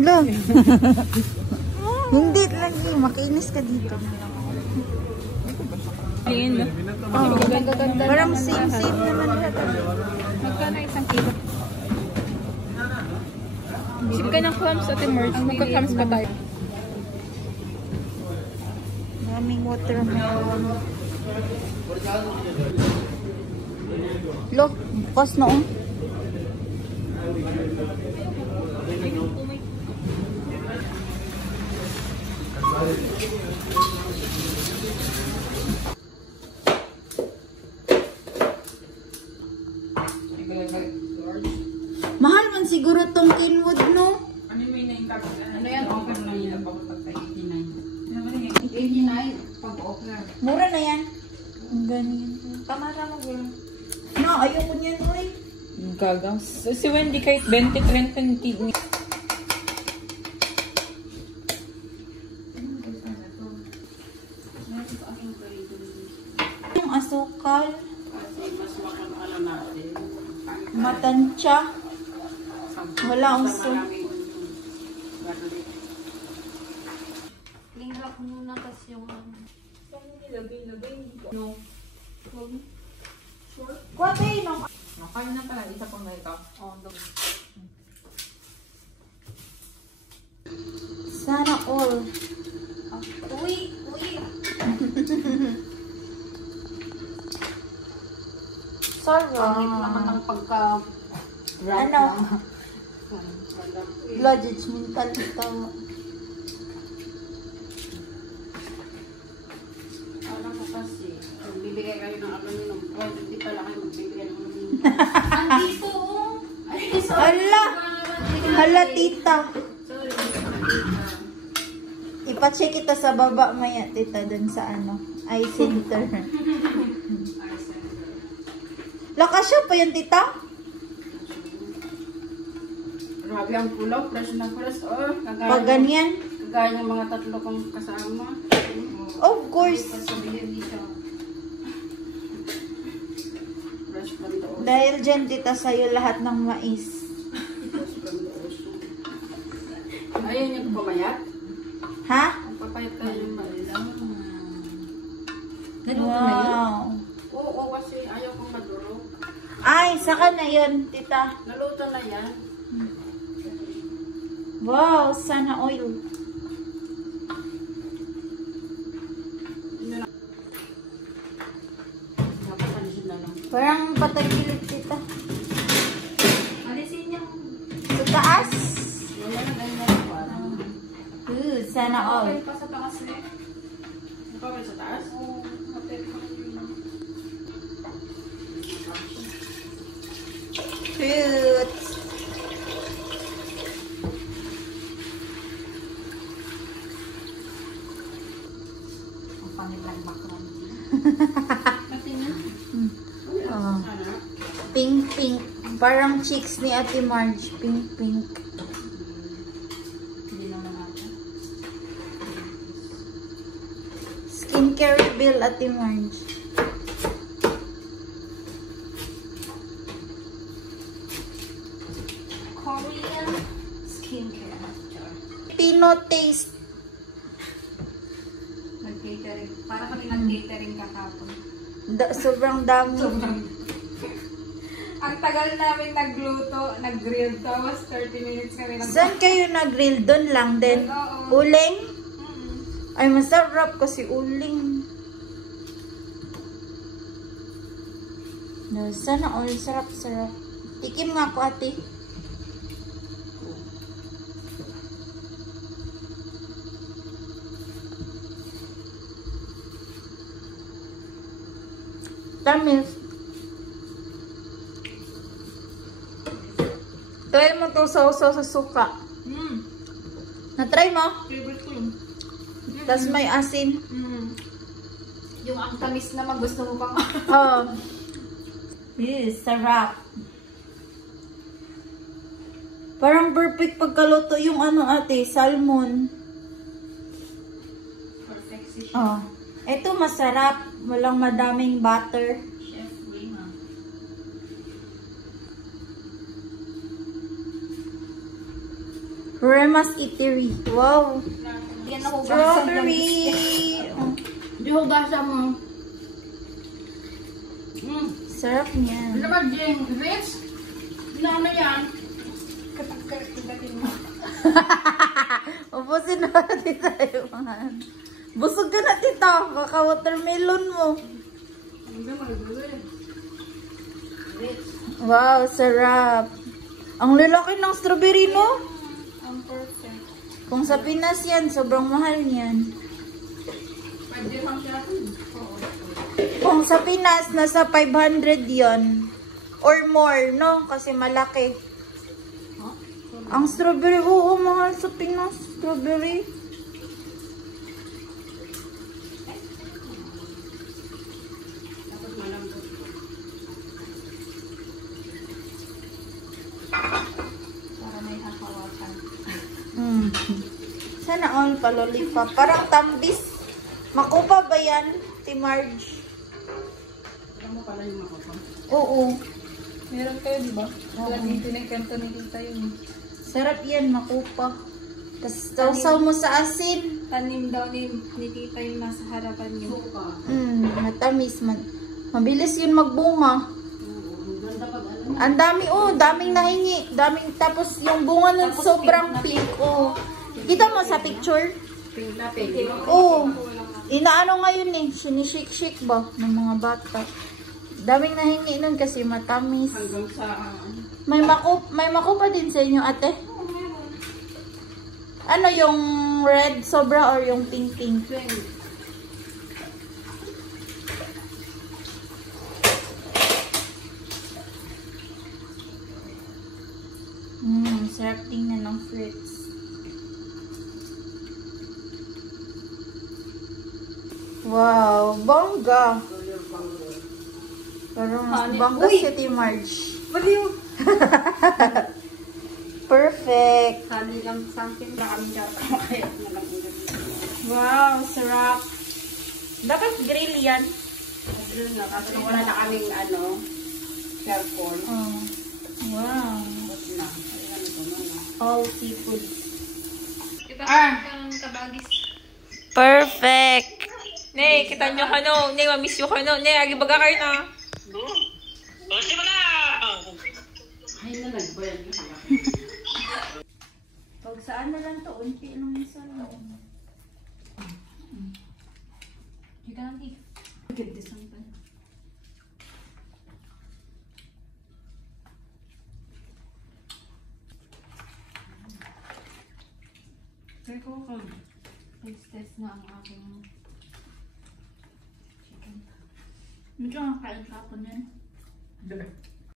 Lo. Hindi lagi. Makinis ka dito. Tingin mo. Oh. Parang same-same naman lahat. Magkano isang kilo? Sip ka ng clams at emerge. Magka-clams pa tayo. Maraming watermelon. Lo, bukas na oh. Mahal man siguro tong Kenwood, no? Ano yan? Offer lang yan. Pagpag 89. 89 pag-offer. Mura na yan. Ang ganyan. Tamara mo girl. No, ayaw ko niyan, oy. Gagang. So, si Wendy kahit 20-30 yung asukal. Matansya. Wala ang so. Linghap muna tas yung no. Kwate no. Nakain na pala. Isa pang ganito. Sana all. Uy. Sarap. Pangit naman ang pagka... Ano? Judgmental ito. Alam ko kasi, bibigay kayo ng aluminum foil, hindi pala kayo magbibigay ng aluminum. Andito. Hala. Hala tita. Sorry. Ipacheck kita sa baba maya tita dun sa ano. Eye center. Lakasya pa yan tita? Grabe ang pulaw, fresh na fresh. Oh, Pag ganyan? kagaya ng mga tatlo kong kasama. Of course. Sabihin di siya. Fresh from the ocean. Dahil dyan tita sa'yo lahat ng mais. Fresh from the ocean. Ayun yung pumayat. Ha? Ang papayat tayo yung mais. Wow. Oo, kasi ayaw kong madurog. Ay, saka na yun tita. Naluto na yan. Wow, sana oil. Napapalisin na lang. Parang patagilid tita. Alisin yung... Sa taas. Wala na ganyan. Sana all. Okay pa sa taas eh. Okay sa taas? Oo. Okay pa. Fruits. Ang pangit lang background. Oh. Pink. Parang cheeks ni Ate Marge. Pink. Hindi naman ako. Skincare reveal Ate Marge. Korean skincare. Pino taste. Nag-catering. Para kami nag-catering kakapon. Sobrang dami. Ang tagal namin nagluto, nag-grill. Tapos 30 minutes kami Saan kayo nag-grill? Doon lang din. Oo. Uling? Ay, masarap kasi uling. No, sana all sarap. Tikim nga ako ate. Tamis. Try mo to sa suka. Na-try mo? Favorite ko yun. Tapos may asin. Yung ang tamis naman gusto mo pang... Oh. Yes, sarap. Parang perfect pagkaluto yung ano ate, salmon. Perfect si Oh. Ito masarap. Walang madaming butter. Chef Rima. Remas Eatery. Wow. Yan ako Strawberry. Oh, Di hugasan mo. sarap Ano niyan. naman, Jeng? Rich? Ano yan? Ubusin na natin tayo mga. Busog ka na tita. Kaka-watermelon mo. Hindi mo nagawin. Rich. Wow, sarap. Ang lalaki ng strawberry, no? Ang perfect. Kung sa Pinas yan, sobrang mahal niyan. Pwede lang siya. Kung sa Pinas, nasa 500 yon or more, no? Kasi malaki. Ang strawberry, oo, mahal sa Pinas. Strawberry. Tapos malambot ko. Para may hahawakan. Sana all palolipa. Parang tambis. Makupa ba yan, Ti Marge? Alam mo pala yung makapang. Oo. Meron kayo, di ba? Lagi pinagkanto ni Tita yun. Sarap yan, makupa. Tapos sausaw mo sa asin. Tanim daw ni Tita yung nasa harapan niyo. Suka. Matamis man. Mabilis yun magbunga. Oo, ang ganda pag ano. Ang dami, daming nahingi. Daming, tapos yung bunga nun Tapos sobrang pink pink. Oh. Kita mo sa picture? Pink na pink. Oo. Inaano ngayon eh, sinishake-shake ba ng mga bata. Daming nahingi nun kasi matamis. Hanggang sa May makupa din sa inyo, ate? Ano yung red sobra or yung pink-pink? Sarap tingnan ng fruits. Wow, bongga. Parang mas bongga Uy! si Ate Marge. Baliw! Perfect. Sabi lang sa akin na kami dapat makayat na lang ulit. Wow, sarap. Dapat grill yan. Kasi na, kasi nung wala na kaming cellphone. Oh. Wow. Tapos na. Ayan ito na. All seafood. Diba kang kabagis? Perfect. Nay, kita nyo kano. Nay, mamiss nyo kano. Nay, agi baga kayo na. Ay na nagbayad ka sila. Pag saan na lang to, unti lang isa lang. Kita nanti. Ganda sampan. Pero ko test na ang aking chicken. Medyo nakakain sa hapon yan.